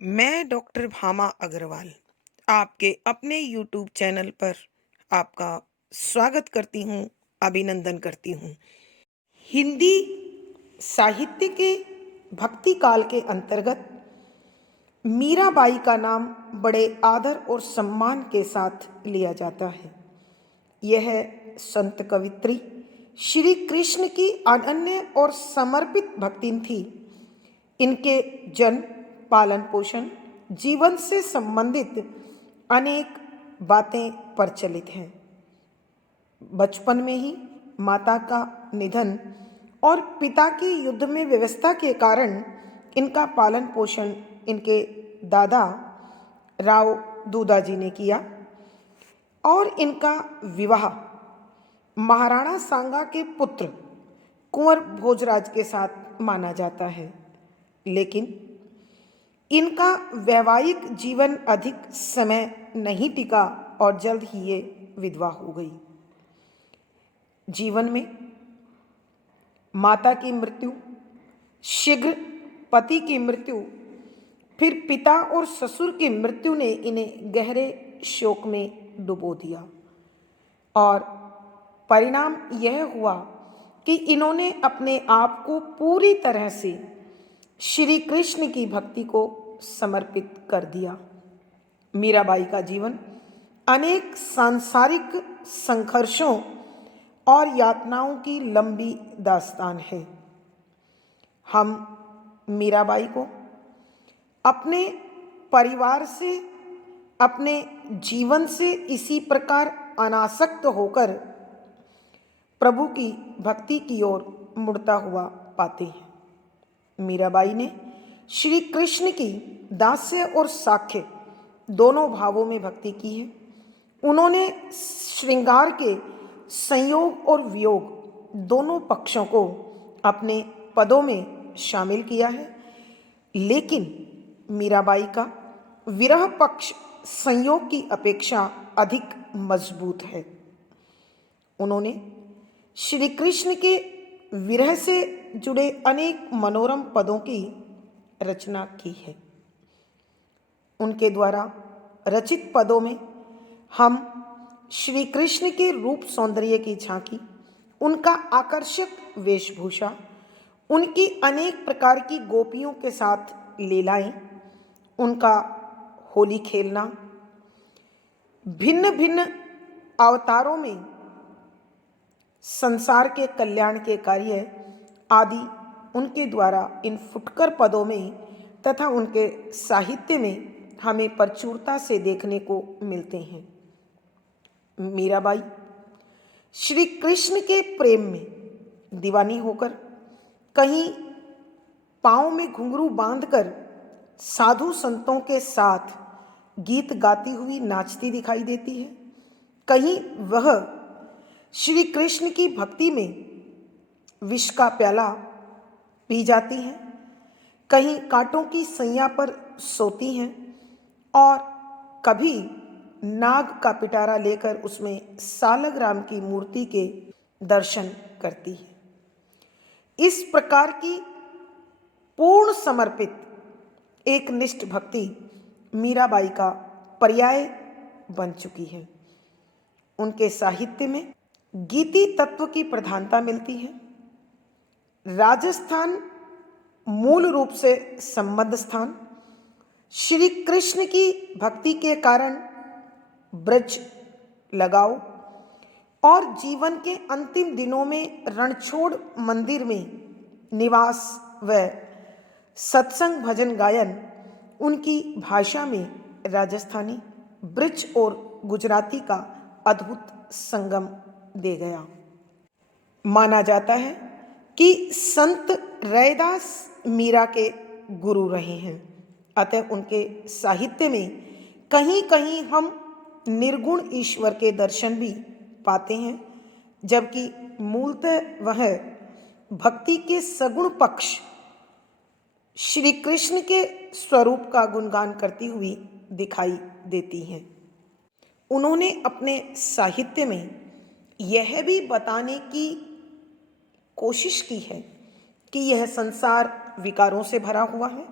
मैं डॉक्टर भामा अग्रवाल आपके अपने यूट्यूब चैनल पर आपका स्वागत करती हूँ, अभिनंदन करती हूँ। हिंदी साहित्य के भक्ति काल के अंतर्गत मीराबाई का नाम बड़े आदर और सम्मान के साथ लिया जाता है। यह संत कवित्री श्री कृष्ण की अनन्य और समर्पित भक्तिन थी। इनके जन्म, पालन पोषण, जीवन से संबंधित अनेक बातें प्रचलित हैं। बचपन में ही माता का निधन और पिता की युद्ध में व्यवस्था के कारण इनका पालन पोषण इनके दादा राव दूदाजी ने किया और इनका विवाह महाराणा सांगा के पुत्र कुंवर भोजराज के साथ माना जाता है। लेकिन इनका वैवाहिक जीवन अधिक समय नहीं टिका और जल्द ही ये विधवा हो गई। जीवन में माता की मृत्यु, शीघ्र पति की मृत्यु, फिर पिता और ससुर की मृत्यु ने इन्हें गहरे शोक में डुबो दिया और परिणाम यह हुआ कि इन्होंने अपने आप को पूरी तरह से श्री कृष्ण की भक्ति को समर्पित कर दिया। मीराबाई का जीवन अनेक सांसारिक संघर्षों और यातनाओं की लंबी दास्तान है। हम मीराबाई को अपने परिवार से, अपने जीवन से इसी प्रकार अनासक्त होकर प्रभु की भक्ति की ओर मुड़ता हुआ पाते हैं। मीराबाई ने श्री कृष्ण की दास्य और साख्य दोनों भावों में भक्ति की है। उन्होंने श्रृंगार के संयोग और वियोग दोनों पक्षों को अपने पदों में शामिल किया है। लेकिन मीराबाई का विरह पक्ष संयोग की अपेक्षा अधिक मजबूत है। उन्होंने श्री कृष्ण के विरह से जुड़े अनेक मनोरम पदों की रचना की है। उनके द्वारा रचित पदों में हम श्री कृष्ण के रूप सौंदर्य की झांकी, उनका आकर्षक वेशभूषा, उनकी अनेक प्रकार की गोपियों के साथ लीलाएं, उनका होली खेलना, भिन्न भिन्न अवतारों में संसार के कल्याण के कार्य आदि उनके द्वारा इन फुटकर पदों में तथा उनके साहित्य में हमें प्रचुरता से देखने को मिलते हैं। मीराबाई श्री कृष्ण के प्रेम में दीवानी होकर कहीं पाँव में घुंघरू बांधकर साधु संतों के साथ गीत गाती हुई नाचती दिखाई देती है। कहीं वह श्री कृष्ण की भक्ति में विष का प्याला पी जाती हैं, कहीं कांटों की सैया पर सोती हैं और कभी नाग का पिटारा लेकर उसमें सालग्राम की मूर्ति के दर्शन करती है। इस प्रकार की पूर्ण समर्पित एक निष्ठ भक्ति मीराबाई का पर्याय बन चुकी है। उनके साहित्य में गीति तत्व की प्रधानता मिलती है। राजस्थान मूल रूप से संबद्ध स्थान, श्री कृष्ण की भक्ति के कारण ब्रज लगाओ और जीवन के अंतिम दिनों में रणछोड़ मंदिर में निवास व सत्संग भजन गायन उनकी भाषा में राजस्थानी, ब्रिज और गुजराती का अद्भुत संगम दे गया। माना जाता है कि संत रैदास मीरा के गुरु रहे हैं। अतः उनके साहित्य में कहीं कहीं हम निर्गुण ईश्वर के दर्शन भी पाते हैं, जबकि मूलतः वह भक्ति के सगुण पक्ष श्री कृष्ण के स्वरूप का गुणगान करती हुई दिखाई देती हैं। उन्होंने अपने साहित्य में यह भी बताने की कोशिश की है कि यह संसार विकारों से भरा हुआ है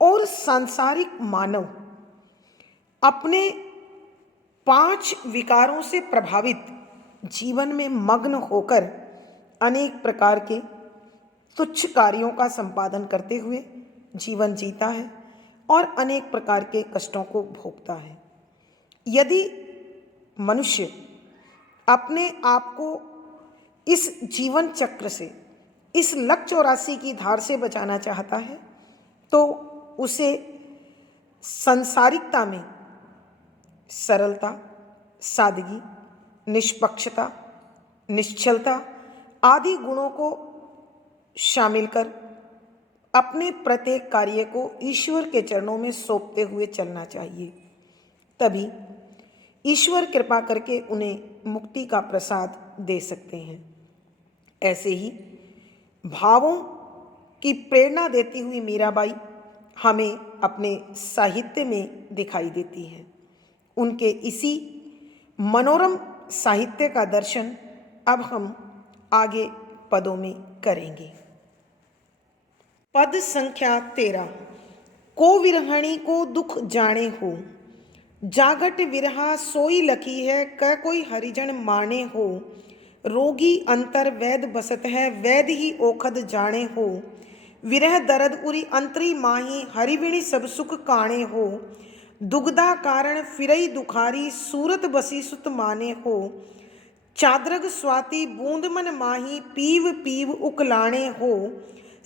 और सांसारिक मानव अपने 5 विकारों से प्रभावित जीवन में मग्न होकर अनेक प्रकार के तुच्छ कार्यों का संपादन करते हुए जीवन जीता है और अनेक प्रकार के कष्टों को भोगता है। यदि मनुष्य अपने आप को इस जीवन चक्र से, इस लक 84 की धार से बचाना चाहता है, तो उसे सांसारिकता में सरलता, सादगी, निष्पक्षता, निश्चलता आदि गुणों को शामिल कर अपने प्रत्येक कार्य को ईश्वर के चरणों में सौंपते हुए चलना चाहिए। तभी ईश्वर कृपा करके उन्हें मुक्ति का प्रसाद दे सकते हैं। ऐसे ही भावों की प्रेरणा देती हुई मीराबाई हमें अपने साहित्य में दिखाई देती है। उनके इसी मनोरम साहित्य का दर्शन अब हम आगे पदों में करेंगे। पद संख्या 13। को विरहणी को दुख जाने हो, जागट विरहा सोई लखी है, क कोई हरिजन माने हो। रोगी अंतर वैद बसत है, वैद ही ओखद जाने हो। विरह दर्द उरी अंतरी माही, हरिविणी सब सुख काणे हो। दुग्धा कारण फिरई दुखारी, सूरत बसी सुत माने हो। चाद्रग स्वाति बूंद मन माही, पीव पीव उकलाणे हो।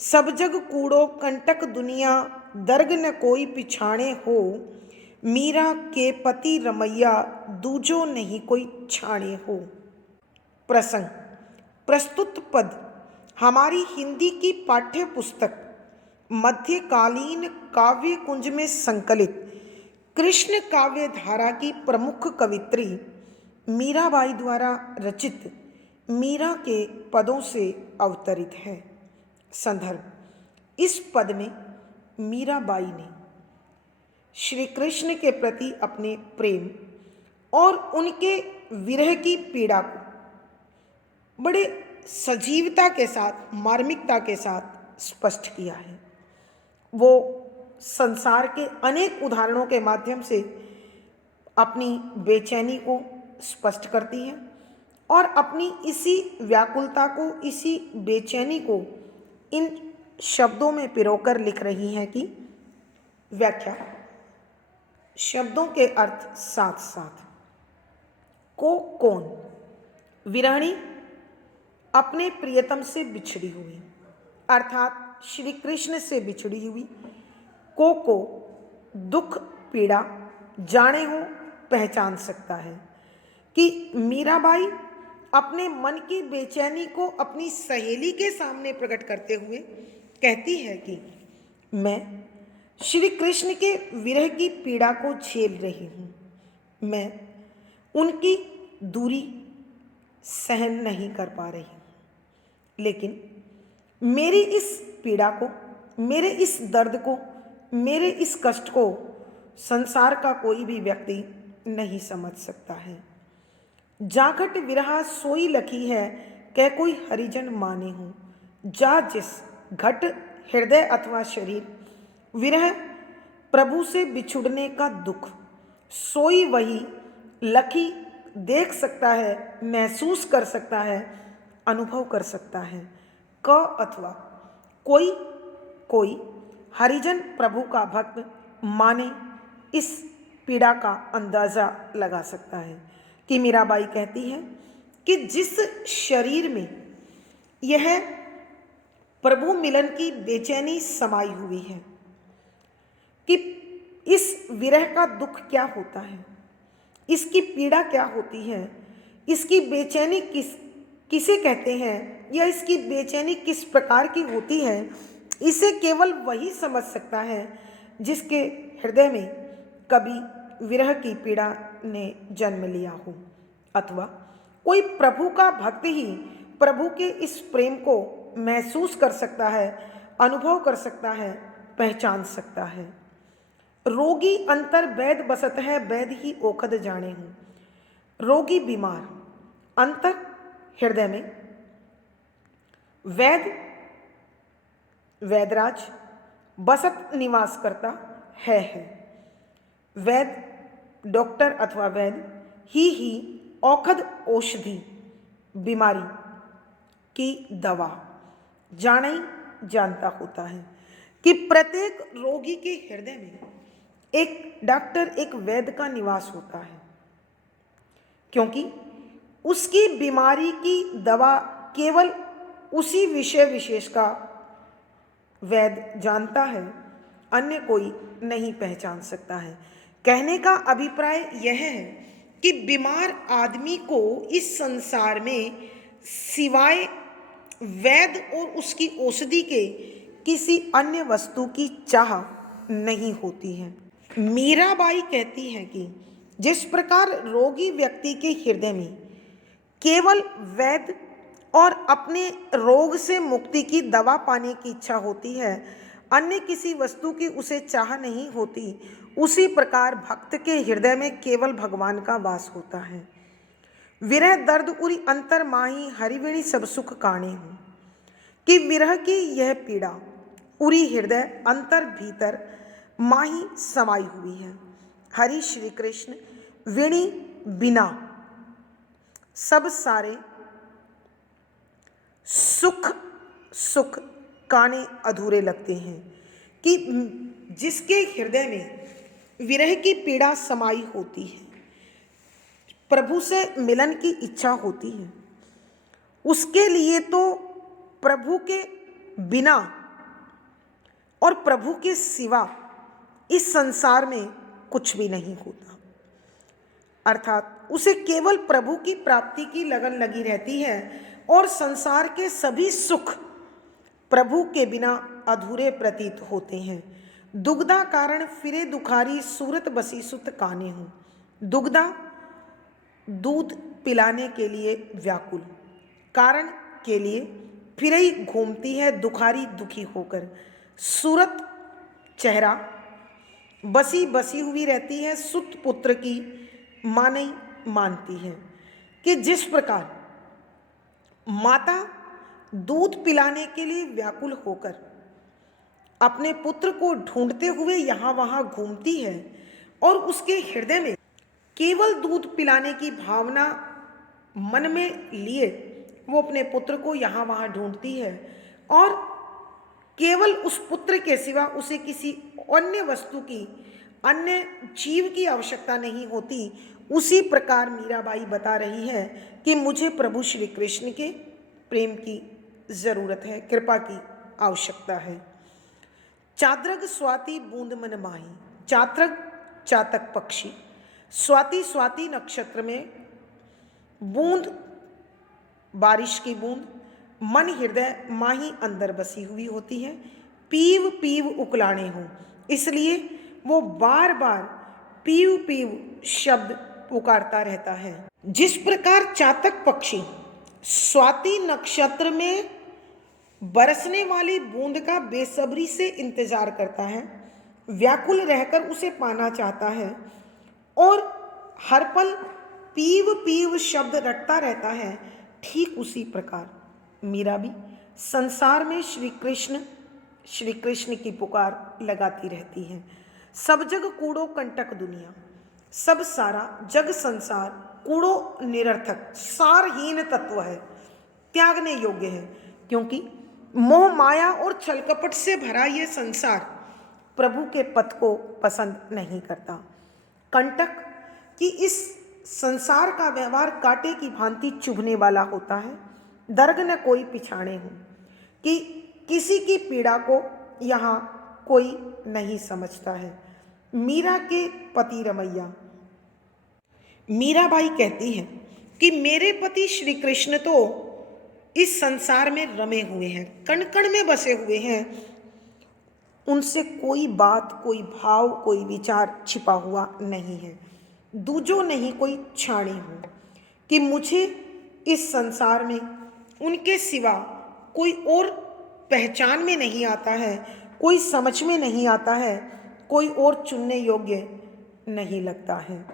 सब जग कूड़ो कंटक दुनिया, दर्ग न कोई पिछाणे हो। मीरा के पति रमैया, दूजो नहीं कोई छाणे हो। प्रसंग। प्रस्तुत पद हमारी हिंदी की पाठ्य पुस्तक मध्यकालीन काव्य कुंज में संकलित कृष्ण काव्य धारा की प्रमुख कवित्री मीराबाई द्वारा रचित मीरा के पदों से अवतरित है। संदर्भ। इस पद में मीराबाई ने श्री कृष्ण के प्रति अपने प्रेम और उनके विरह की पीड़ा को बड़े सजीवता के साथ, मार्मिकता के साथ स्पष्ट किया है। वो संसार के अनेक उदाहरणों के माध्यम से अपनी बेचैनी को स्पष्ट करती है और अपनी इसी व्याकुलता को, इसी बेचैनी को इन शब्दों में पिरोकर लिख रही हैं कि व्याख्या। शब्दों के अर्थ साथ साथ। को कौन, विरहणी अपने प्रियतम से बिछड़ी हुई, अर्थात श्री कृष्ण से बिछड़ी हुई। को दुख पीड़ा जाने हो, पहचान सकता है कि मीराबाई अपने मन की बेचैनी को अपनी सहेली के सामने प्रकट करते हुए कहती है कि मैं श्री कृष्ण के विरह की पीड़ा को झेल रही हूँ, मैं उनकी दूरी सहन नहीं कर पा रही, लेकिन मेरी इस पीड़ा को, मेरे इस दर्द को, मेरे इस कष्ट को संसार का कोई भी व्यक्ति नहीं समझ सकता है। जागट विरहा सोई लखी है, कह कोई हरिजन माने हो। जा जिस घट हृदय अथवा शरीर विरह प्रभु से बिछुड़ने का दुख, सोई वही लखी देख सकता है, महसूस कर सकता है, अनुभव कर सकता है। क अथवा कोई, कोई हरिजन प्रभु का भक्त माने इस पीड़ा का अंदाजा लगा सकता है कि मीराबाई कहती है कि जिस शरीर में यह प्रभु मिलन की बेचैनी समाई हुई है, कि इस विरह का दुख क्या होता है, इसकी पीड़ा क्या होती है, इसकी बेचैनी किसे कहते हैं, या इसकी बेचैनी किस प्रकार की होती है, इसे केवल वही समझ सकता है जिसके हृदय में कभी विरह की पीड़ा ने जन्म लिया हो, अथवा कोई प्रभु का भक्त ही प्रभु के इस प्रेम को महसूस कर सकता है, अनुभव कर सकता है, पहचान सकता है। रोगी अंतर वैद बसत है, वैद ही ओखद जाने हूँ। रोगी बीमार, अंतर हृदय में, वैद वैदराज, बसत निवास करता है। वैद्य डॉक्टर अथवा वैद्य ही औषध औषधि बीमारी की दवा जाना ही जानता होता है कि प्रत्येक रोगी के हृदय में एक डॉक्टर एक वैद्य का निवास होता है, क्योंकि उसकी बीमारी की दवा केवल उसी विषय विशेष का वैद्य जानता है, अन्य कोई नहीं पहचान सकता है। कहने का अभिप्राय यह है कि बीमार आदमी को इस संसार में सिवाय वैद्य और उसकी औषधि के किसी अन्य वस्तु की चाह नहीं होती है। मीराबाई कहती हैं कि जिस प्रकार रोगी व्यक्ति के हृदय में केवल वैद्य और अपने रोग से मुक्ति की दवा पाने की इच्छा होती है, अन्य किसी वस्तु की उसे चाह नहीं होती, उसी प्रकार भक्त के हृदय में केवल भगवान का वास होता है। विरह दर्द उरी अंतर माही हरिवेणी सब सुख काणे हूँ, कि विरह की यह पीड़ा उरी हृदय अंतर भीतर माही समाई हुई है। हरि श्री कृष्ण वेणी बिना सब सारे सुख सुख काने अधूरे लगते हैं, कि जिसके हृदय में विरह की पीड़ा समाई होती है, प्रभु से मिलन की इच्छा होती है, उसके लिए तो प्रभु के बिना और प्रभु के सिवा इस संसार में कुछ भी नहीं होता। अर्थात उसे केवल प्रभु की प्राप्ति की लगन लगी रहती है और संसार के सभी सुख प्रभु के बिना अधूरे प्रतीत होते हैं। दुग्धा कारण फिरे दुखारी सूरत बसी सुत काने हूँ। दुग्धा दूध पिलाने के लिए व्याकुल, कारण के लिए फिर ही घूमती है दुखारी दुखी होकर। सूरत चेहरा बसी बसी हुई रहती है, सुत पुत्र की मां नहीं मानती है। कि जिस प्रकार माता दूध पिलाने के लिए व्याकुल होकर अपने पुत्र को ढूंढते हुए यहाँ वहाँ घूमती है और उसके हृदय में केवल दूध पिलाने की भावना मन में लिए वो अपने पुत्र को यहाँ वहाँ ढूंढती है और केवल उस पुत्र के सिवा उसे किसी अन्य वस्तु की, अन्य जीव की आवश्यकता नहीं होती। उसी प्रकार मीराबाई बता रही है कि मुझे प्रभु श्री कृष्ण के प्रेम की जरूरत है, कृपा की आवश्यकता है। चाद्रग स्वाति बूंद मन माही, चात्रग चातक पक्षी, स्वाति स्वाति नक्षत्र में बूंद बारिश की बूंद मन हृदय माही अंदर बसी हुई होती है। पीव पीव उकलाने हो, इसलिए वो बार बार पीव पीव शब्द पुकारता रहता है। जिस प्रकार चातक पक्षी स्वाति नक्षत्र में बरसने वाली बूंद का बेसब्री से इंतजार करता है, व्याकुल रहकर उसे पाना चाहता है और हर पल पीव पीव शब्द रटता रहता है, ठीक उसी प्रकार मीरा भी संसार में श्री कृष्ण की पुकार लगाती रहती है। सब जग कूड़ो कंटक दुनिया, सब सारा जग संसार कूड़ो निरर्थक सारहीन तत्व है, त्यागने योग्य है, क्योंकि मोह माया और छल कपट से भरा यह संसार प्रभु के पथ को पसंद नहीं करता। कंटक कि इस संसार का व्यवहार कांटे की भांति चुभने वाला होता है, दर्ग न कोई पिछाड़े हो, कि किसी की पीड़ा को यहाँ कोई नहीं समझता है। मीरा के पति रमैया मीराबाई कहती हैं कि मेरे पति श्री कृष्ण तो इस संसार में रमे हुए हैं, कण कण में बसे हुए हैं, उनसे कोई बात, कोई भाव, कोई विचार छिपा हुआ नहीं है। दूजो नहीं कोई छाणी हूँ, कि मुझे इस संसार में उनके सिवा कोई और पहचान में नहीं आता है, कोई समझ में नहीं आता है, कोई और चुनने योग्य नहीं लगता है।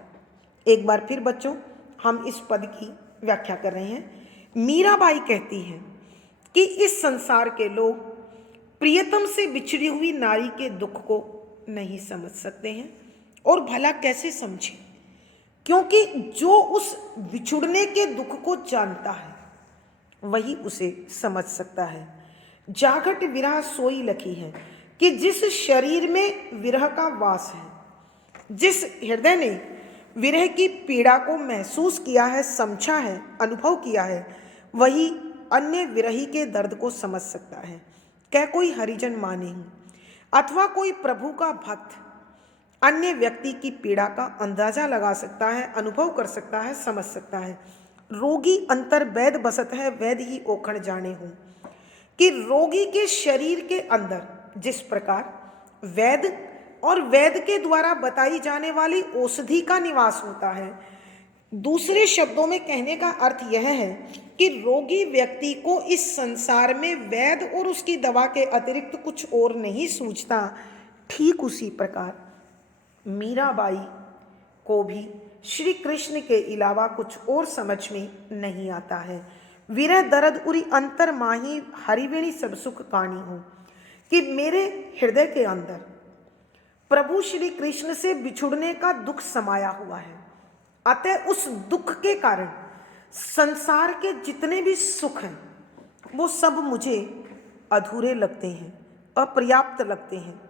एक बार फिर बच्चों हम इस पद की व्याख्या कर रहे हैं। मीराबाई कहती हैं कि इस संसार के लोग प्रियतम से बिछड़ी हुई नारी के दुख को नहीं समझ सकते हैं, और भला कैसे समझें, क्योंकि जो उस बिछुड़ने के दुख को जानता है वही उसे समझ सकता है। जागट विरह सोई लखी है, कि जिस शरीर में विरह का वास है, जिस हृदय ने विरह की पीड़ा को महसूस किया है, समझा है, अनुभव किया है, वही अन्य विरही के दर्द को समझ सकता है। कह कोई हरिजन माने ही अथवा कोई प्रभु का भक्त अन्य व्यक्ति की पीड़ा का अंदाजा लगा सकता है, अनुभव कर सकता है, समझ सकता है। रोगी अंतर वैद बसत है, वैद ही ओखण जाने हूँ, कि रोगी के शरीर के अंदर जिस प्रकार वैद और वैद के द्वारा बताई जाने वाली औषधि का निवास होता है, दूसरे शब्दों में कहने का अर्थ यह है कि रोगी व्यक्ति को इस संसार में वैद और उसकी दवा के अतिरिक्त कुछ और नहीं सूझता। ठीक उसी प्रकार मीराबाई को भी श्री कृष्ण के अलावा कुछ और समझ में नहीं आता है। विरह दर्द उरी अंतर माही हरिवेणी सब सुख कानी हो, कि मेरे हृदय के अंदर प्रभु श्री कृष्ण से बिछुड़ने का दुख समाया हुआ है। अतः उस दुख के कारण संसार के जितने भी सुख हैं वो सब मुझे अधूरे लगते हैं, अपर्याप्त लगते हैं,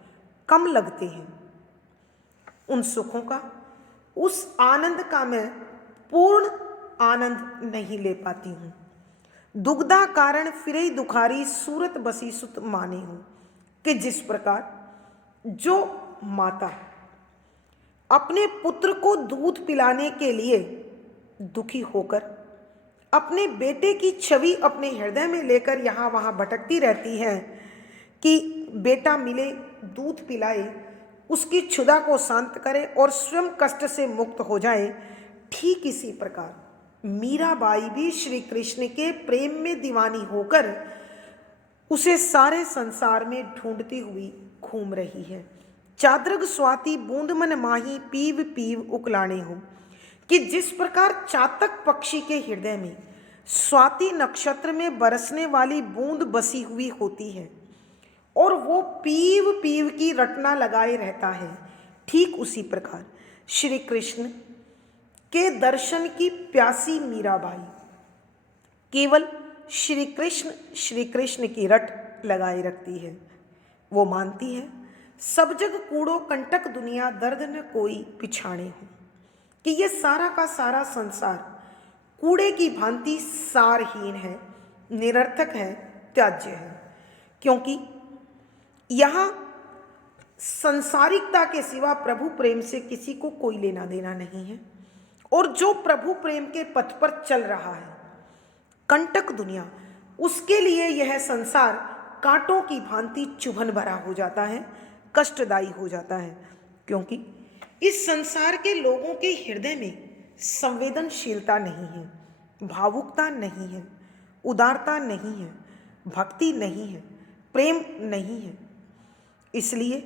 कम लगते हैं। उन सुखों का, उस आनंद का मैं पूर्ण आनंद नहीं ले पाती हूँ। दुग्धा कारण फिरे दुखारी सूरत बसी सुत माने हूँ, कि जिस प्रकार जो माता अपने पुत्र को दूध पिलाने के लिए दुखी होकर अपने बेटे की छवि अपने हृदय में लेकर यहाँ वहाँ भटकती रहती है कि बेटा मिले, दूध पिलाए, उसकी क्षुधा को शांत करे और स्वयं कष्ट से मुक्त हो जाए, ठीक इसी प्रकार मीराबाई भी श्री कृष्ण के प्रेम में दीवानी होकर उसे सारे संसार में ढूंढती हुई घूम रही है। चाद्रग स्वाति बूंद मन माही पीव पीव उकलाने हो, कि जिस प्रकार चातक पक्षी के हृदय में स्वाति नक्षत्र में बरसने वाली बूंद बसी हुई होती है और वो पीव पीव की रटना लगाए रहता है, ठीक उसी प्रकार श्री कृष्ण के दर्शन की प्यासी मीराबाई केवल श्री कृष्ण की रट लगाए रखती है। वो मानती है सब जग कूड़ो कंटक दुनिया दर्द न कोई पिछाने हो, कि ये सारा का सारा संसार कूड़े की भांति सारहीन है, निरर्थक है, त्याज्य है, क्योंकि यहाँ संसारिकता के सिवा प्रभु प्रेम से किसी को कोई लेना देना नहीं है। और जो प्रभु प्रेम के पथ पर चल रहा है, कंटक दुनिया, उसके लिए यह संसार कांटों की भांति चुभन भरा हो जाता है, कष्टदायी हो जाता है, क्योंकि इस संसार के लोगों के हृदय में संवेदनशीलता नहीं है, भावुकता नहीं है, उदारता नहीं है, भक्ति नहीं है, प्रेम नहीं है। इसलिए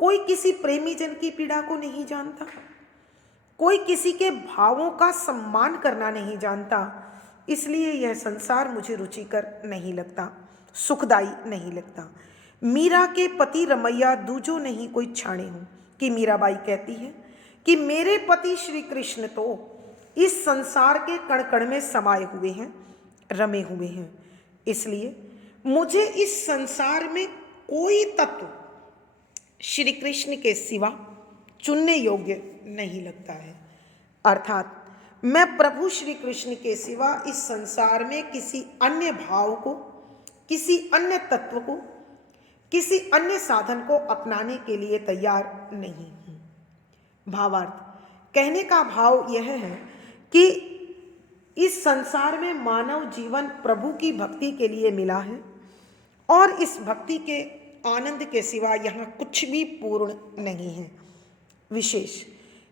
कोई किसी प्रेमी जन की पीड़ा को नहीं जानता, कोई किसी के भावों का सम्मान करना नहीं जानता। इसलिए यह संसार मुझे रुचिकर नहीं लगता, सुखदायी नहीं लगता। मीरा के पति रमैया दूजो नहीं कोई छाणे हूँ, कि मीराबाई कहती है कि मेरे पति श्री कृष्ण तो इस संसार के कण कण में समाये हुए हैं, रमे हुए हैं। इसलिए मुझे इस संसार में कोई तत्व श्री कृष्ण के सिवा चुनने योग्य नहीं लगता है। अर्थात मैं प्रभु श्री कृष्ण के सिवा इस संसार में किसी अन्य भाव को, किसी अन्य तत्व को, किसी अन्य साधन को अपनाने के लिए तैयार नहीं हूँ। भावार्थ, कहने का भाव यह है कि इस संसार में मानव जीवन प्रभु की भक्ति के लिए मिला है और इस भक्ति के आनंद के सिवा यहाँ कुछ भी पूर्ण नहीं है। विशेष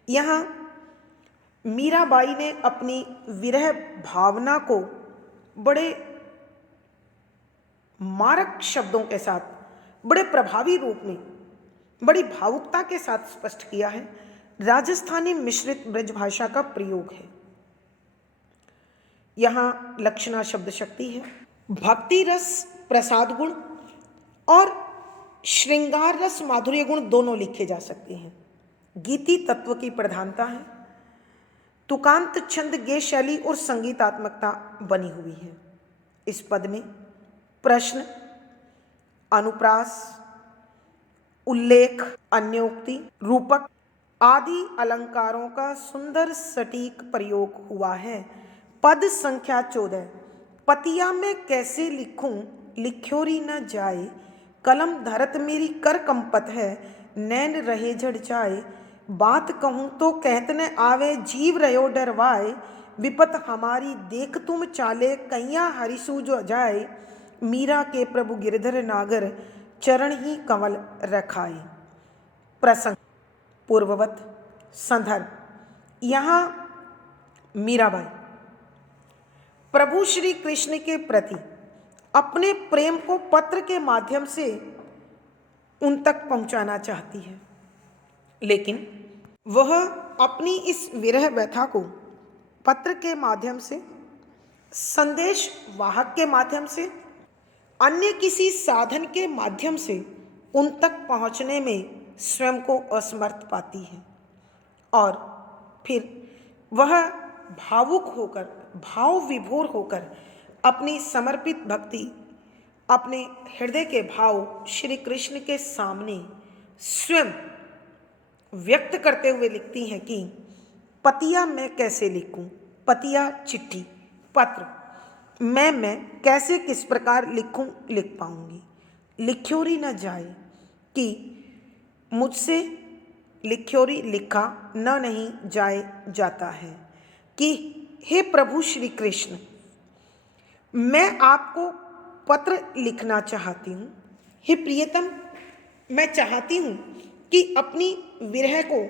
यहाँ मीराबाई ने अपनी विरह भावना को बड़े मारक शब्दों के साथ, बड़े प्रभावी रूप में, बड़ी भावुकता के साथ स्पष्ट किया है। राजस्थानी मिश्रित ब्रज भाषा का प्रयोग है। यहाँ लक्षणा शब्द शक्ति है। भक्ति रस प्रसाद गुण और श्रृंगार रस माधुर्य गुण दोनों लिखे जा सकते हैं। गीति तत्व की प्रधानता है, तुकांत छंद गे शैली और संगीतात्मकता बनी हुई है। इस पद में प्रश्न, अनुप्रास, उल्लेख, अन्योक्ति, रूपक आदि अलंकारों का सुंदर सटीक प्रयोग हुआ है। पद संख्या 14। पतिया मैं कैसे लिखूं, लिख्योरी न जाए, कलम धरत मेरी कर कंपत है, नैन रहे झड़ जाए, बात कहूँ तो कहत न आवे, जीव रहो डरवाए, विपत हमारी देख तुम चाले, कैया हरिसू जो जाए, मीरा के प्रभु गिरधर नागर, चरण ही कमल रखाए। प्रसंग पूर्ववत संदर्भ, यहाँ मीराबाई प्रभु श्री कृष्ण के प्रति अपने प्रेम को पत्र के माध्यम से उन तक पहुंचाना चाहती है, लेकिन वह अपनी इस विरह व्यथा को पत्र के माध्यम से, संदेश वाहक के माध्यम से, अन्य किसी साधन के माध्यम से उन तक पहुंचने में स्वयं को असमर्थ पाती है। और फिर वह भावुक होकर, भाव विभोर होकर अपनी समर्पित भक्ति, अपने हृदय के भाव श्री कृष्ण के सामने स्वयं व्यक्त करते हुए लिखती हैं कि पतिया मैं कैसे लिखूं, पतिया चिट्ठी, पत्र, मैं कैसे किस प्रकार लिखूं, लिख पाऊंगी, लिख्योरी न जाए, कि मुझसे लिख्योरी लिखा न नहीं जाए जाता है, कि हे प्रभु श्री कृष्ण, मैं आपको पत्र लिखना चाहती हूँ। हे प्रियतम, मैं चाहती हूँ कि अपनी विरह को,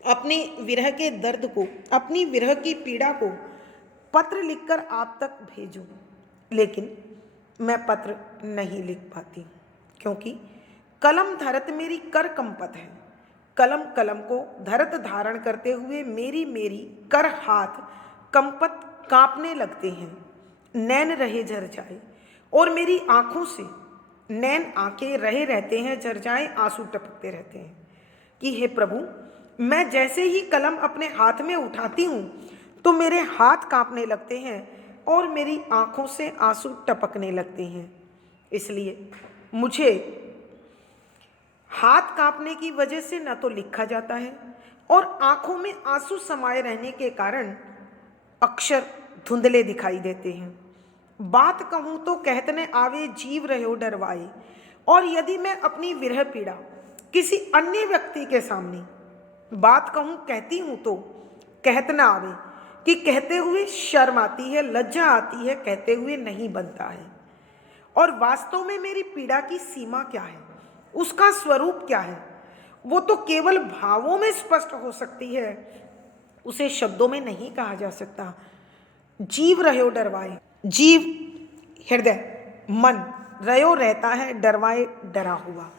अपने विरह के दर्द को, अपनी विरह की पीड़ा को पत्र लिखकर आप तक भेजूं, लेकिन मैं पत्र नहीं लिख पाती, क्योंकि कलम धरत मेरी कर कंपत है। कलम कलम को धरत धारण करते हुए मेरी कर हाथ कंपत कांपने लगते हैं, नैन रहे झर जाए, और मेरी आंखों से नैन आंखें रहे रहते हैं, झर जाए, आंसू टपकते रहते हैं, कि हे प्रभु, मैं जैसे ही कलम अपने हाथ में उठाती हूँ तो मेरे हाथ कांपने लगते हैं और मेरी आंखों से आंसू टपकने लगते हैं। इसलिए मुझे हाथ कांपने की वजह से न तो लिखा जाता है, और आंखों में आंसू समाये रहने के कारण अक्षर धुंधले दिखाई देते हैं। बात कहूँ तो कहत न आवे, जीव रहो डरवाए, और यदि मैं अपनी विरह पीड़ा किसी अन्य व्यक्ति के सामने बात कहूँ, कहती हूँ तो कहत न आवे, कि कहते हुए शर्म आती है, लज्जा आती है, कहते हुए नहीं बनता है। और वास्तव में मेरी पीड़ा की सीमा क्या है, उसका स्वरूप क्या है, वो तो केवल भावों में स्पष्ट हो सकती है, उसे शब्दों में नहीं कहा जा सकता। जीव रहो डरवाए, जीव हृदय मन रयो रहता है, डरवाए डरा हुआ।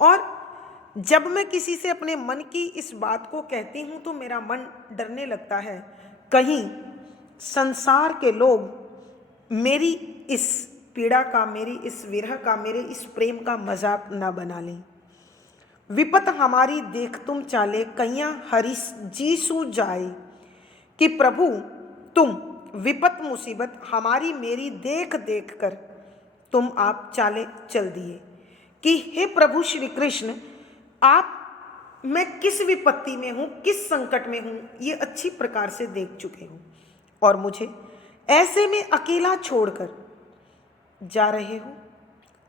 और जब मैं किसी से अपने मन की इस बात को कहती हूँ तो मेरा मन डरने लगता है, कहीं संसार के लोग मेरी इस पीड़ा का, मेरी इस विरह का, मेरे इस प्रेम का मजाक न बना लें। विपत हमारी देख तुम चाले, कैया हरिस जी सू जाए, कि प्रभु तुम विपत मुसीबत हमारी मेरी देख देख कर तुम आप चाले चल दिए, कि हे प्रभु श्री कृष्ण, आप मैं किस विपत्ति में हूँ, किस संकट में हूँ, ये अच्छी प्रकार से देख चुके हो, और मुझे ऐसे में अकेला छोड़कर जा रहे हो।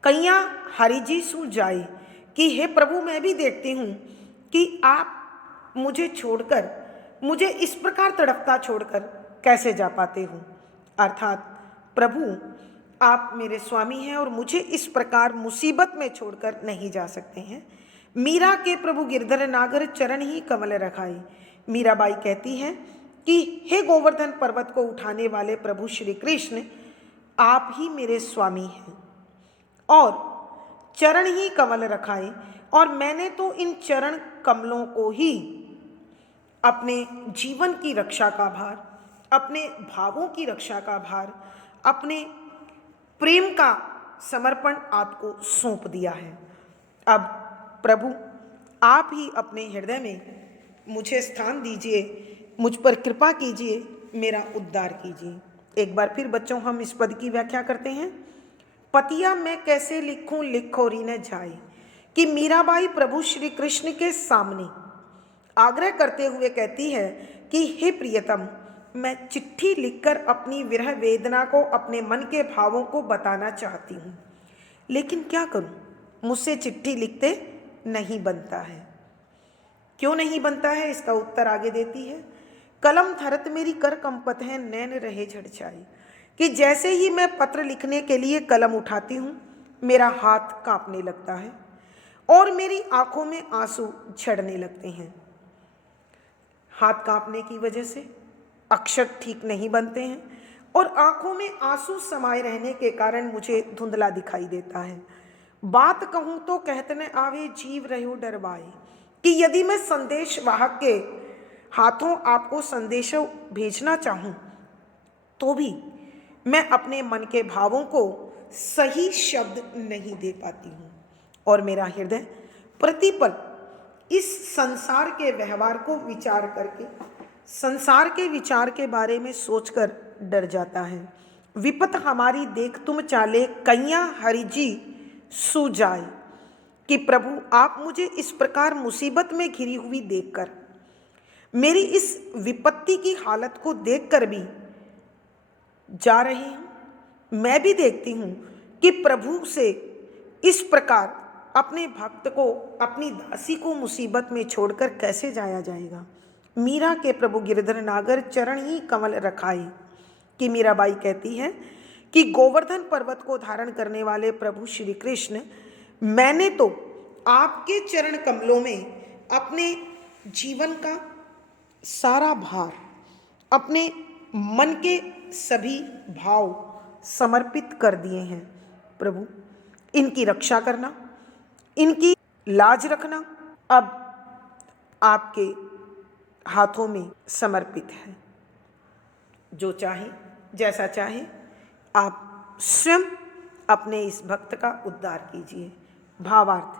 कैया हरिजी सू जाए, कि हे प्रभु, मैं भी देखती हूँ कि आप मुझे छोड़कर, मुझे इस प्रकार तड़पता छोड़कर कैसे जा पाते हो। अर्थात प्रभु, आप मेरे स्वामी हैं और मुझे इस प्रकार मुसीबत में छोड़कर नहीं जा सकते हैं। मीरा के प्रभु गिरधर नागर, चरण ही कमल रखाई। मीराबाई कहती हैं कि हे गोवर्धन पर्वत को उठाने वाले प्रभु श्री कृष्ण, आप ही मेरे स्वामी हैं, और चरण ही कमल रखाए, और मैंने तो इन चरण कमलों को ही अपने जीवन की रक्षा का भार, अपने भावों की रक्षा का भार, अपने प्रेम का समर्पण आपको सौंप दिया है। अब प्रभु आप ही अपने हृदय में मुझे स्थान दीजिए, मुझ पर कृपा कीजिए, मेरा उद्धार कीजिए। एक बार फिर बच्चों हम इस पद की व्याख्या करते हैं। पतिया मैं कैसे लिखूं लिखोरी न जाए, कि मीराबाई प्रभु श्री कृष्ण के सामने आग्रह करते हुए कहती है कि हे प्रियतम, मैं चिट्ठी लिखकर अपनी विरह वेदना को, अपने मन के भावों को बताना चाहती हूँ, लेकिन क्या करूँ, मुझसे चिट्ठी लिखते नहीं बनता है। क्यों नहीं बनता है, इसका उत्तर आगे देती है। कलम धरत मेरी कर कंपत है, नैन रहे झड़छाई, कि जैसे ही मैं पत्र लिखने के लिए कलम उठाती हूँ, मेरा हाथ कांपने लगता है और मेरी आंखों में आंसू झड़ने लगते हैं। हाथ कांपने की वजह से अक्षर ठीक नहीं बनते हैं और आंखों में आंसू समाये रहने के कारण मुझे धुंधला दिखाई देता है। बात कहूँ तो कहत न आवे, जीव रहो डरवाए, कि यदि मैं संदेश वाहक के हाथों आपको संदेश भेजना चाहूँ तो भी मैं अपने मन के भावों को सही शब्द नहीं दे पाती हूँ और मेरा हृदय प्रतिपल इस संसार के व्यवहार को विचार करके, संसार के विचार के बारे में सोचकर डर जाता है। विपत हमारी देख तुम चाले, कैया हरिजी सू जाए, कि प्रभु आप मुझे इस प्रकार मुसीबत में घिरी हुई देखकर, मेरी इस विपत्ति की हालत को देखकर भी जा रही हूँ। मैं भी देखती हूँ कि प्रभु से इस प्रकार अपने भक्त को, अपनी दासी को मुसीबत में छोड़कर कैसे जाया जाएगा। मीरा के प्रभु गिरधर नागर चरण ही कमल रखाए, कि मीराबाई कहती है कि गोवर्धन पर्वत को धारण करने वाले प्रभु श्री कृष्ण, मैंने तो आपके चरण कमलों में अपने जीवन का सारा भार, अपने मन के सभी भाव समर्पित कर दिए हैं। प्रभु इनकी रक्षा करना, इनकी लाज रखना अब आपके हाथों में समर्पित है। जो चाहे, जैसा चाहे, आप स्वयं अपने इस भक्त का उद्धार कीजिए। भावार्थ,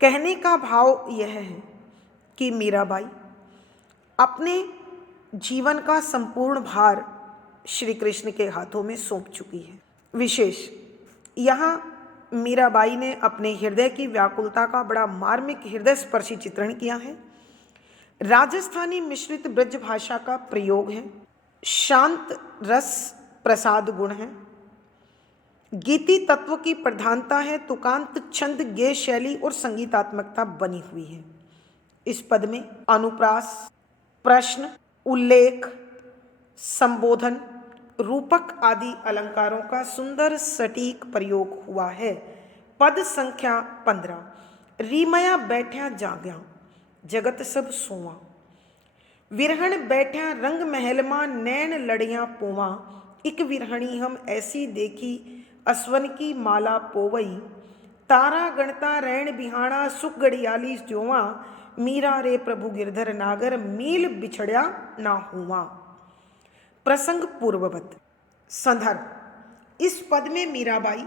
कहने का भाव यह है कि मीराबाई अपने जीवन का संपूर्ण भार श्री कृष्ण के हाथों में सौंप चुकी है। विशेष यहाँ मीराबाई ने अपने हृदय की व्याकुलता का बड़ा मार्मिक हृदय स्पर्शी चित्रण किया है। राजस्थानी मिश्रित ब्रज भाषा का प्रयोग है, शांत रस प्रसाद गुण है, गीति तत्व की प्रधानता है, तुकांत छंद गेय शैली और संगीतात्मकता बनी हुई है। इस पद में अनुप्रास, प्रश्न, उल्लेख, संबोधन, रूपक आदि अलंकारों का सुंदर सटीक प्रयोग हुआ है। पद संख्या 15। रीमया बैठ्या जाग्या, जगत सब सोवा, विरहण बैठ्या रंग महल मां, नैन लड़ियां पोवा, इक विरहणी हम ऐसी देखी, असवन की माला पोवई, तारा गणता रैण बिहाना, सुख गड़ियाली जोवा, मीरा रे प्रभु गिरधर नागर, मील बिछड़या ना हुआ। प्रसंग पूर्ववत। संदर्भ, इस पद में मीराबाई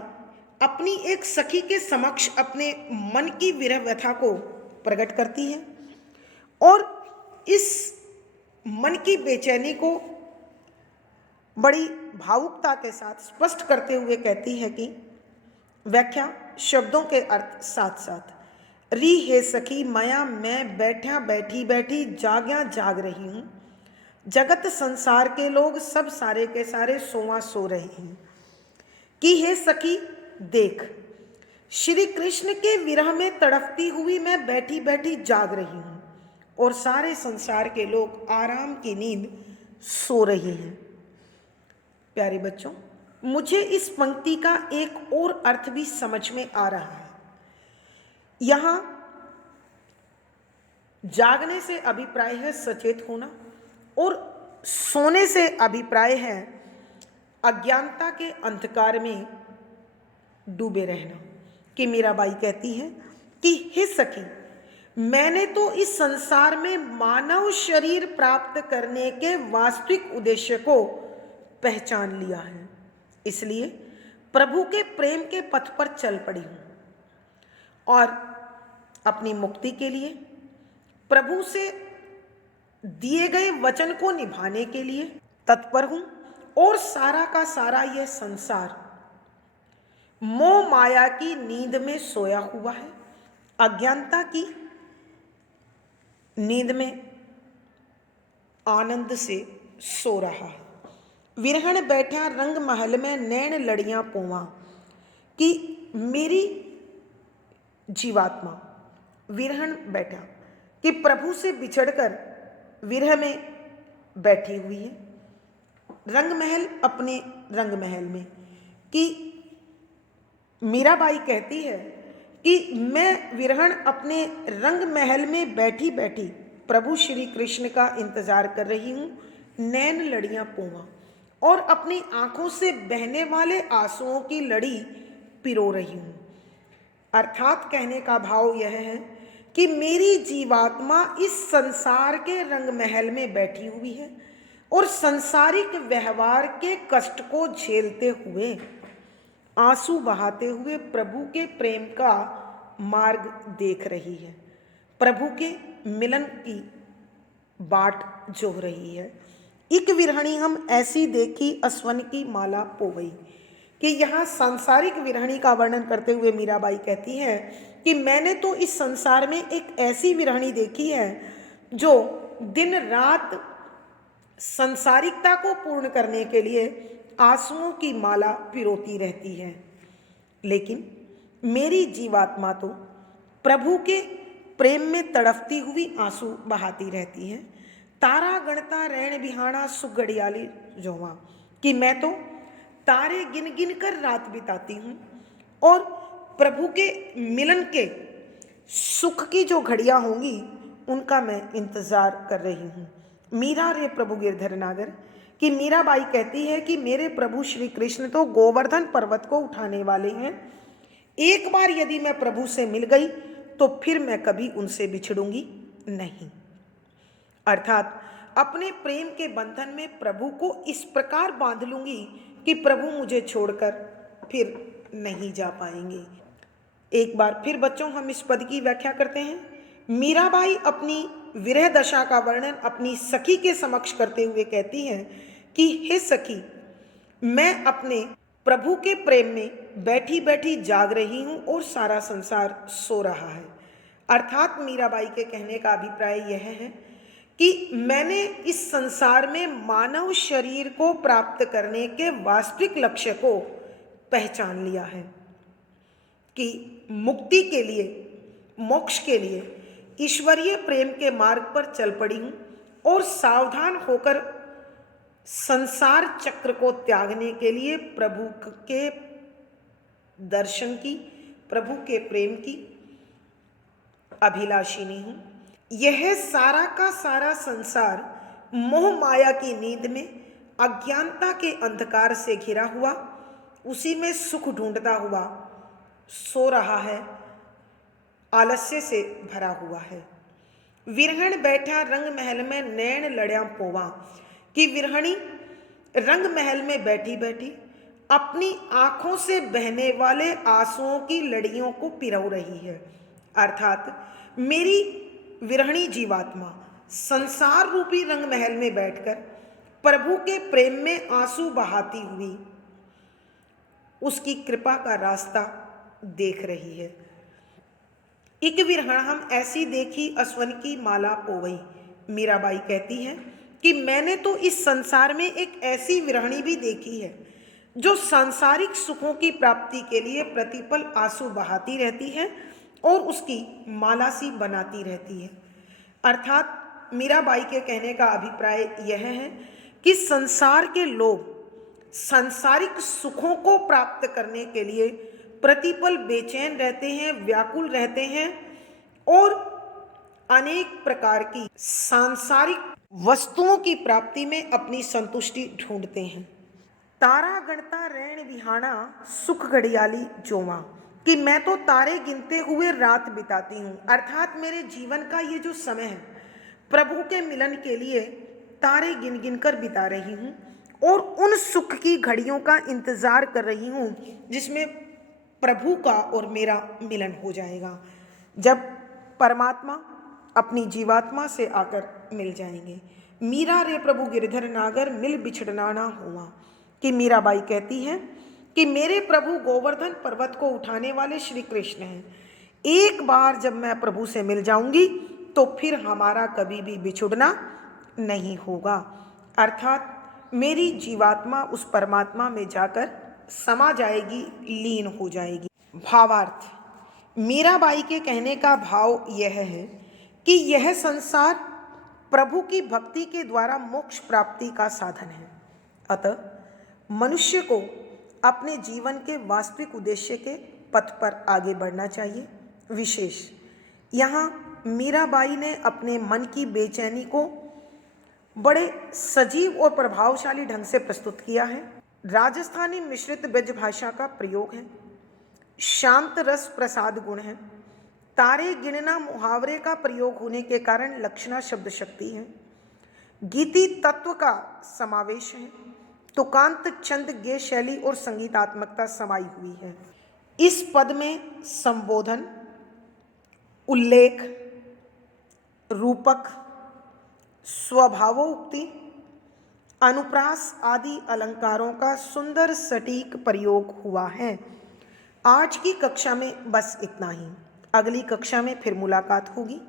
अपनी एक सखी के समक्ष अपने मन की विरह व्यथा को प्रकट करती है और इस मन की बेचैनी को बड़ी भावुकता के साथ स्पष्ट करते हुए कहती है कि व्याख्या, शब्दों के अर्थ साथ साथ। री हे सखी माया, मैं बैठा बैठी बैठी जाग्या जाग रही हूँ, जगत संसार के लोग सब सारे के सारे सोवा सो रहे हैं। कि हे सखी देख, श्री कृष्ण के विरह में तड़पती हुई मैं बैठी बैठी जाग रही हूँ और सारे संसार के लोग आराम की नींद सो रहे हैं। प्यारे बच्चों, मुझे इस पंक्ति का एक और अर्थ भी समझ में आ रहा है। यहाँ जागने से अभिप्राय है सचेत होना और सोने से अभिप्राय है अज्ञानता के अंधकार में डूबे रहना। कि मीराबाई कहती है कि हे सखी, मैंने तो इस संसार में मानव शरीर प्राप्त करने के वास्तविक उद्देश्य को पहचान लिया है, इसलिए प्रभु के प्रेम के पथ पर चल पड़ी हूँ और अपनी मुक्ति के लिए, प्रभु से दिए गए वचन को निभाने के लिए तत्पर हूँ। और सारा का सारा यह संसार मोह माया की नींद में सोया हुआ है, अज्ञानता की नींद में आनंद से सो रहा है। विरहण बैठा रंग महल में नैन लड़ियां पोवा, कि मेरी जीवात्मा विरहण बैठा, कि प्रभु से बिछड़कर विरह में बैठी हुई है रंग महल, अपने रंग महल में। कि मीराबाई कहती है कि मैं विरहण अपने रंग महल में बैठी बैठी प्रभु श्री कृष्ण का इंतजार कर रही हूँ, नैन लड़ियां पोवा, और अपनी आंखों से बहने वाले आंसुओं की लड़ी पिरो रही हूँ। अर्थात कहने का भाव यह है कि मेरी जीवात्मा इस संसार के रंग महल में बैठी हुई है और संसारिक व्यवहार के कष्ट को झेलते हुए, आंसू बहाते हुए प्रभु के प्रेम का मार्ग देख रही है, प्रभु के मिलन की बाट जोह रही है। एक विरहणी हम ऐसी देखी असवन की माला पोवई, कि यहाँ सांसारिक विरहणी का वर्णन करते हुए मीराबाई कहती है कि मैंने तो इस संसार में एक ऐसी विरहणी देखी है जो दिन रात सांसारिकता को पूर्ण करने के लिए आंसुओं की माला पिरोती रहती है, लेकिन मेरी जीवात्मा तो प्रभु के प्रेम में तड़फती हुई आंसू बहाती रहती है। तारा गणता रैन बिहाना सुगड़ियाली जोवा, कि मैं तो तारे गिन गिन कर रात बिताती हूँ और प्रभु के मिलन के सुख की जो घड़ियाँ होंगी उनका मैं इंतजार कर रही हूँ। मीरा रे प्रभु गिरधर नागर, कि मीराबाई कहती है कि मेरे प्रभु श्री कृष्ण तो गोवर्धन पर्वत को उठाने वाले हैं। एक बार यदि मैं प्रभु से मिल गई तो फिर मैं कभी उनसे बिछड़ूंगी नहीं। अर्थात अपने प्रेम के बंधन में प्रभु को इस प्रकार बांध लूंगी कि प्रभु मुझे छोड़कर फिर नहीं जा पाएंगे। एक बार फिर बच्चों हम इस पद की व्याख्या करते हैं। मीराबाई अपनी विरह दशा का वर्णन अपनी सखी के समक्ष करते हुए कहती हैं कि हे सखी, मैं अपने प्रभु के प्रेम में बैठी बैठी जाग रही हूँ और सारा संसार सो रहा है। अर्थात मीराबाई के कहने का अभिप्राय यह है कि मैंने इस संसार में मानव शरीर को प्राप्त करने के वास्तविक लक्ष्य को पहचान लिया है, कि मुक्ति के लिए, मोक्ष के लिए ईश्वरीय प्रेम के मार्ग पर चल पड़ी हूँ और सावधान होकर संसार चक्र को त्यागने के लिए प्रभु के दर्शन की, प्रभु के प्रेम की अभिलाषिनी हूँ। यह सारा का सारा संसार मोह माया की नींद में अज्ञानता के अंधकार से घिरा हुआ, उसी में सुख ढूंढता हुआ सो रहा है, आलस्य से भरा हुआ है। विरहण बैठा रंग महल में नैन लड़ियां पोवा, कि विरहणी रंग महल में बैठी बैठी अपनी आंखों से बहने वाले आंसुओं की लड़ियों को पिरो रही है। अर्थात मेरी विरहणी जीवात्मा संसार रूपी रंग महल में बैठकर प्रभु के प्रेम में आंसू बहाती हुई उसकी कृपा का रास्ता देख रही है। एक विरहण हम ऐसी देखी असवन की माला पोवई। मीराबाई कहती है कि मैंने तो इस संसार में एक ऐसी विरहणी भी देखी है जो सांसारिक सुखों की प्राप्ति के लिए प्रतिपल आंसू बहाती रहती है और उसकी माला सी बनाती रहती है। अर्थात मीराबाई के कहने का अभिप्राय यह है कि संसार के लोग सांसारिक सुखों को प्राप्त करने के लिए प्रतिपल बेचैन रहते हैं, व्याकुल रहते हैं और अनेक प्रकार की सांसारिक वस्तुओं की प्राप्ति में अपनी संतुष्टि ढूंढते हैं। तारा गणता रैन बिहाना सुख घड़ियाली जोवा, कि मैं तो तारे गिनते हुए रात बिताती हूँ। अर्थात मेरे जीवन का ये जो समय है प्रभु के मिलन के लिए तारे गिन गिन कर बिता रही हूँ और उन सुख की घड़ियों का इंतज़ार कर रही हूँ जिसमें प्रभु का और मेरा मिलन हो जाएगा, जब परमात्मा अपनी जीवात्मा से आकर मिल जाएंगे। मीरा रे प्रभु गिरधर नागर मिल बिछड़ना ना हुआ, कि मीराबाई कहती हैं कि मेरे प्रभु गोवर्धन पर्वत को उठाने वाले श्री कृष्ण हैं। एक बार जब मैं प्रभु से मिल जाऊंगी तो फिर हमारा कभी भी बिछुड़ना नहीं होगा, अर्थात मेरी जीवात्मा उस परमात्मा में जाकर समा जाएगी, लीन हो जाएगी। भावार्थ, मीराबाई के कहने का भाव यह है कि यह संसार प्रभु की भक्ति के द्वारा मोक्ष प्राप्ति का साधन है। अतः मनुष्य को अपने जीवन के वास्तविक उद्देश्य के पथ पर आगे बढ़ना चाहिए। विशेष यहाँ मीराबाई ने अपने मन की बेचैनी को बड़े सजीव और प्रभावशाली ढंग से प्रस्तुत किया है। राजस्थानी मिश्रित ब्रज भाषा का प्रयोग है, शांत रस प्रसाद गुण है, तारे गिनना मुहावरे का प्रयोग होने के कारण लक्षणा शब्द शक्ति है, गीति तत्व का समावेश है, तुकांत छंद गे शैली और संगीतात्मकता समाई हुई है। इस पद में संबोधन, उल्लेख, रूपक, स्वभावोक्ति, अनुप्रास आदि अलंकारों का सुंदर सटीक प्रयोग हुआ है। आज की कक्षा में बस इतना ही। अगली कक्षा में फिर मुलाकात होगी।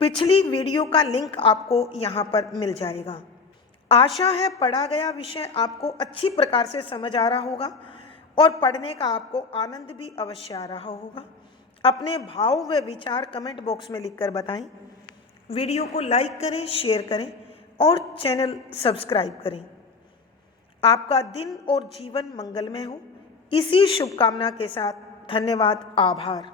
पिछली वीडियो का लिंक आपको यहाँ पर मिल जाएगा। आशा है पढ़ा गया विषय आपको अच्छी प्रकार से समझ आ रहा होगा और पढ़ने का आपको आनंद भी अवश्य आ रहा होगा। अपने भाव व विचार कमेंट बॉक्स में लिखकर बताएं। वीडियो को लाइक करें, शेयर करें और चैनल सब्सक्राइब करें। आपका दिन और जीवन मंगलमय हो, इसी शुभकामना के साथ धन्यवाद, आभार।